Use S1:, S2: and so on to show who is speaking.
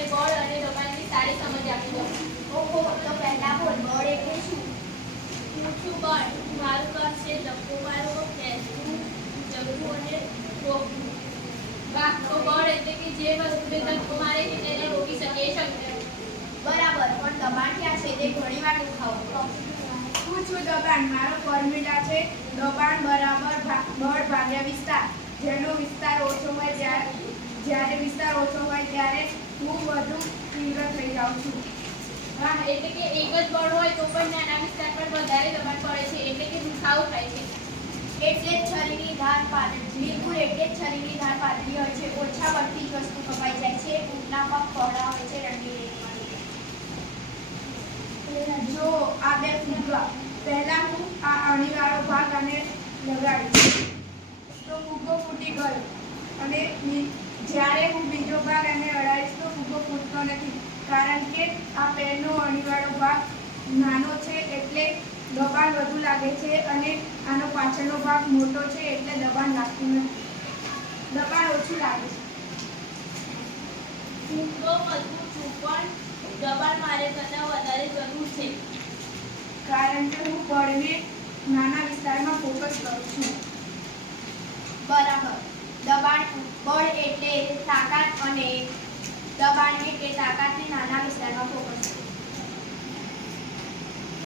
S1: મને બળ અને દબાણની સારી સમજ આપી દો
S2: ઓહો તો પહેલા બોલ બળ એટલે શું?
S1: હું છું બળ મારું કામ છે ધક્કો મારું ખેંચવું જમવું અને રોકવું વાહ તો બળ એટલે કે જે વસ્તુને ધક્કો મારે છે તેને રોકી શકે એ શક્તિ
S2: બરાબર પણ દબાણ ક્યાં છે? તે ઘણી વાર દુખાવો
S3: હું છું દબાણ મારો ફોર્મ્યુલા છે દબાણ બરાબર બળ ભાગ્યા વિસ્તાર. જેનો વિસ્તાર ઓછો હોય જ્યારે જ્યારે વિસ્તાર ઓછો હોય ત્યારે હું વધુ તીવ્ર થઈ જાઉં છું.
S1: હા એટલે કે એક જ બળ હોય તો પણ નાના વિસ્તાર પર વધારે દબાણ પડે છે એટલે કે દુખાવો થાય છે.
S2: એટલે જ છરીની ધાર પાતળી બિલકુલ એટલે જ છરીની ધાર પાતળી હોય છે ઓછા જ વસ્તુ કપાઈ જાય છે ઊંટના પગ પહોળા હોય છે રંગી
S3: જો આ બે ફુગ્ગા પહેલા હું આ અણીવાળો ભાગ અને લગાડીશ. તો ફૂગો ફૂટી ગયો અને જ્યારે હું બીજો ભાગ અને અડાઈશ તો ફૂગો ફૂટતો નથી. કારણ કે આ પેનનો અણીવાળો ભાગ નાનો છે એટલે દબાણ વધુ લાગે છે અને આનો પાછળનો ભાગ મોટો છે એટલે દબાણ લાગતું નથી. દબાણ ઓછું લાગે છે.
S1: હું તો મજબૂત છું પણ દબાણ મારે કરતાં વધારે જરૂર છે.
S3: કારણ કે હું બળને નાના વિસ્તારમાં ફોકસ કરું છું
S2: બરાબર દબાણ બળ એટલે તાકાત અને દબાણ એટલે તાકાતને નાના વિસ્તારમાં ફોકસ.